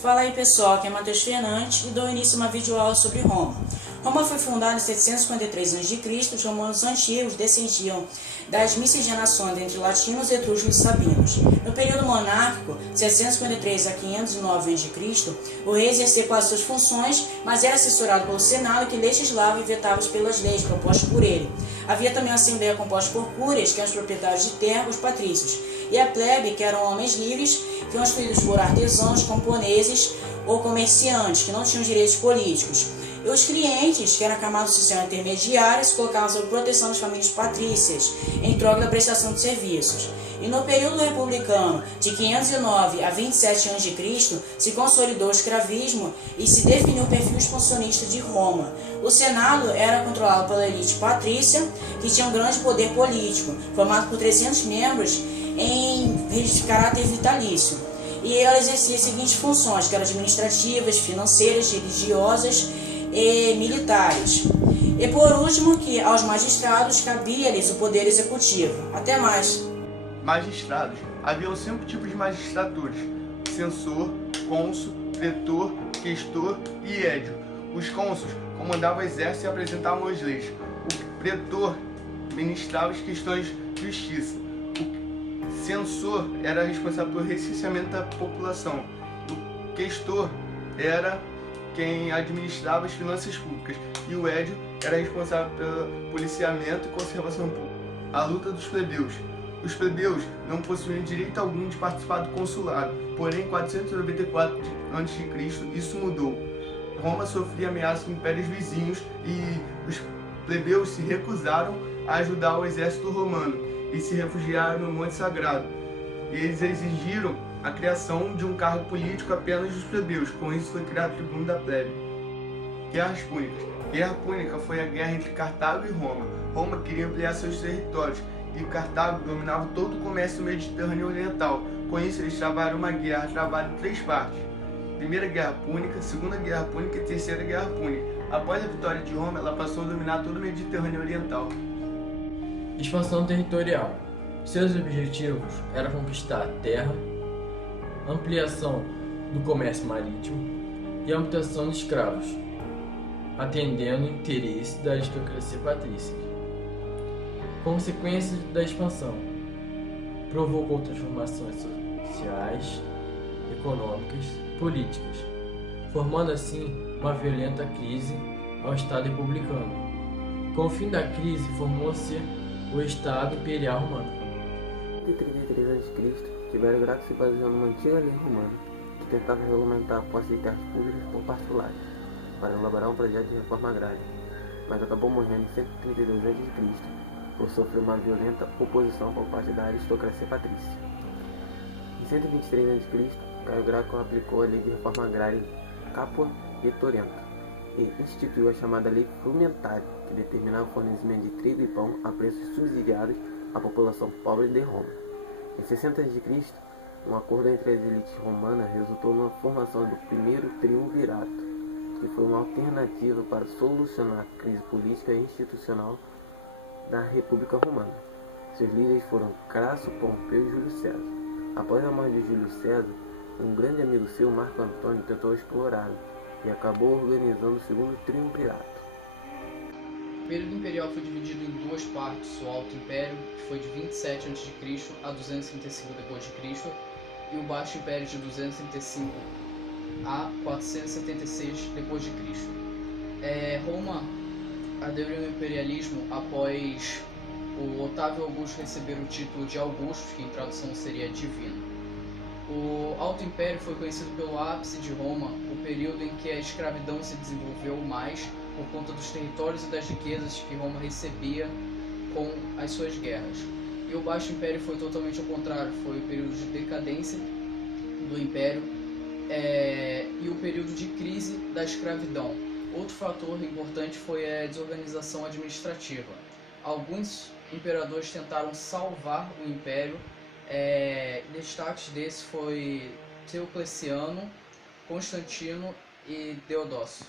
Fala aí pessoal, aqui é Matheus Fernandes e dou início a uma videoaula sobre Roma. Roma foi fundada em 753 a.C. Os romanos antigos descendiam das miscigenações entre latinos, etruscos e sabinos. No período monárquico, 753 a 509 a.C., o rei exercia quase suas funções, mas era assessorado pelo Senado, que legislava e vetava pelas leis propostas por ele. Havia também uma assembleia composta por cúrias, que eram os proprietários de terra, os patrícios, e a plebe, que eram homens livres, que eram escolhidos por artesãos, camponeses ou comerciantes, que não tinham direitos políticos. E os clientes, que eram a camada social intermediária, se colocavam sob proteção das famílias patrícias, em troca da prestação de serviços. E no período republicano, de 509 a 27 a.C., se consolidou o escravismo e se definiu o perfil expansionista de Roma. O Senado era controlado pela elite patrícia, que tinha um grande poder político, formado por 300 membros em caráter vitalício. E ela exercia as seguintes funções, que eram administrativas, financeiras, religiosas e militares. E por último, que aos magistrados cabia-lhes o poder executivo. Até mais. Magistrados. Haviam 5 tipos de magistraturas: censor, cônsul, pretor, questor e édio. Os cônsuls comandavam o exército e apresentavam as leis. O pretor ministrava as questões de justiça. O censor era responsável pelo recenseamento da população. O questor era quem administrava as finanças públicas. E o édio era responsável pelo policiamento e conservação pública. A luta dos plebeus. Os plebeus não possuíam direito algum de participar do consulado, porém em 494 a.C. isso mudou. Roma sofria ameaças de impérios vizinhos e os plebeus se recusaram a ajudar o exército romano e se refugiaram no Monte Sagrado. Eles exigiram a criação de um cargo político apenas dos plebeus, com isso foi criado o tribuno da plebe. Guerras Púnicas. Guerra Púnica foi a guerra entre Cartago e Roma. Roma queria ampliar seus territórios e Cartago dominava todo o comércio Mediterrâneo Oriental. Com isso, eles travaram uma guerra travada em 3 partes: Primeira Guerra Púnica, Segunda Guerra Púnica e Terceira Guerra Púnica. Após a vitória de Roma, ela passou a dominar todo o Mediterrâneo Oriental. Expansão territorial. Seus objetivos eram conquistar terra, ampliação do comércio marítimo e amputação de escravos, atendendo o interesse da aristocracia patrícia. Consequências da expansão: provocou transformações sociais, econômicas e políticas, formando assim uma violenta crise ao Estado republicano. Com o fim da crise, formou-se o Estado Imperial Romano. Em 33 a.C., Tibério Graco se baseou numa antiga lei romana que tentava regulamentar a posse de terras públicas por particulares para elaborar um projeto de reforma agrária, mas acabou morrendo em 132 a.C. por sofrer uma violenta oposição por parte da aristocracia patrícia. Em 123 a.C., Caio Graco aplicou a lei de reforma agrária em Capua e Torento e instituiu a chamada Lei Frumentária, que determinava o fornecimento de trigo e pão a preços subsidiados à população pobre de Roma. Em 60 a.C., um acordo entre as elites romanas resultou na formação do primeiro triunvirato, que foi uma alternativa para solucionar a crise política e institucional da República Romana. Seus líderes foram Crasso, Pompeu e Júlio César. Após a morte de Júlio César, um grande amigo seu, Marco Antônio, tentou explorá-lo e acabou organizando o segundo triunvirato. O período imperial foi dividido em 2 partes: o Alto Império, que foi de 27 a.C. a 235 d.C., e o Baixo Império, de 235 a 476 d.C. Roma aderiu ao imperialismo após o Otávio Augusto receber o título de Augusto, que em tradução seria divino. O Alto Império foi conhecido pelo ápice de Roma, o período em que a escravidão se desenvolveu mais por conta dos territórios e das riquezas que Roma recebia com as suas guerras. E o Baixo Império foi totalmente ao contrário, foi o período de decadência do Império e o período de crise da escravidão. Outro fator importante foi a desorganização administrativa. Alguns imperadores tentaram salvar o Império. Destaques desses foi Diocleciano, Constantino e Teodósio.